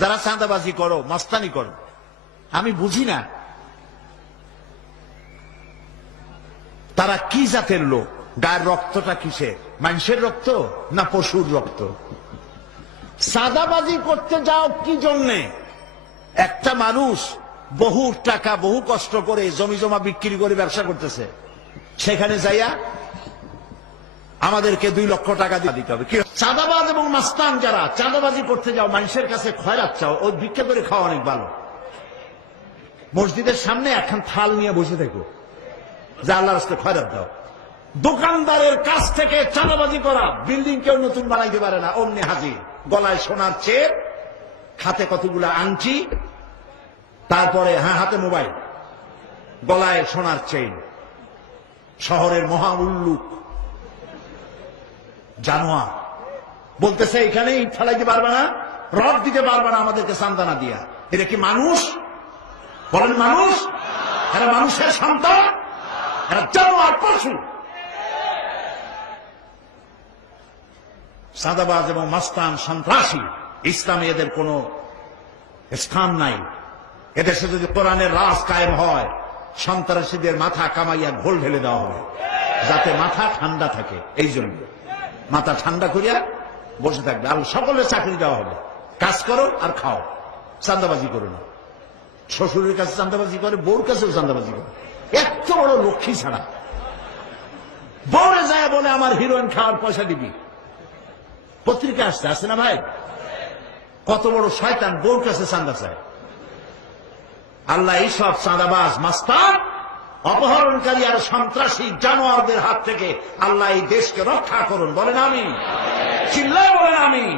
যারা চাঁদাবাজি করো, মস্তানি করো, আমি বুঝি না তারা কি জাতের লোক, গায়ের রক্তটা কিসের, মানুষের রক্ত না পশুর রক্ত? চাঁদাবাজি করতে যাও কি জন্যে? একটা মানুষ বহু টাকা বহু কষ্ট করে জমি জমা বিক্রি করে ব্যবসা করতেছে, সেখানে যাইয়া আমাদেরকে 2 লক্ষ টাকা দিতে হবে। চাঁদাবাজ এবং মাস্তান যারা চাঁদাবাজি করতে যাও, মানুষের কাছে খয়রাত চাও, ওই ভিক্ষা করে খাওয়া অনেক ভালো। মসজিদের সামনে এখন থাল নিয়ে বসে থাকো, যা আল্লাহর রাস্তায় খয়রাত দাও। দোকানদারের কাছ থেকে চাঁদাবাজি করা, বিল্ডিং কেউ নতুন বানাইতে পারে না, অমনি হাজির। গলায় সোনার চেন, হাতে কতগুলা আংটি, তারপরে হাতে মোবাইল, গলায় সোনার চেন। শহরের মহা উল্লুক জানোয়ার বলতেছে এখানে ইট ফেলাইতে পারবে না, রড দিতে পারবে না আমাদেরকে সান্দানা দিয়া। এটা কি মানুষ? বলেন মানুষ? এরা মানুষের সন্তান? এরা জানোয়ার, পশু। চাঁদাবাজ এবং মাস্তান সন্ত্রাসী, ইসলামে এদের কোন স্থান নাই। এদেশে যদি কোরআনের রাজ কায়েম হয়, সন্ত্রাসীদের মাথা কামাইয়া ঘোল ঢেলে দেওয়া হবে, যাতে মাথা ঠান্ডা থাকে। এই জন্য মাথা ঠান্ডা করিয়া বসে থাকবে। আর সকলের চাকরি দেওয়া হবে, কাজ করো আর খাও, চাঁদাবাজি করো না। শ্বশুরের কাছে চাঁদাবাজি করে, বউর কাছেও চাঁদাবাজি করে। এত বড় লক্ষ্মী ছাড়া বউরে যায় বলে আমার হিরোইন খাওয়ার পয়সা দিবি। পত্রিকা আসছে না ভাই? কত বড় শয়তান, বউর কাছে চাঁদা চায়। আল্লাহ এইসব চাঁদাবাজ, মাস্তান, অপহরণকারী আর সন্ত্রাসী জানোয়ারদের হাত থেকে আল্লাহ এই দেশকে রক্ষা করুন। বলেন আমিন। চিল্লায় বলেন আমিন।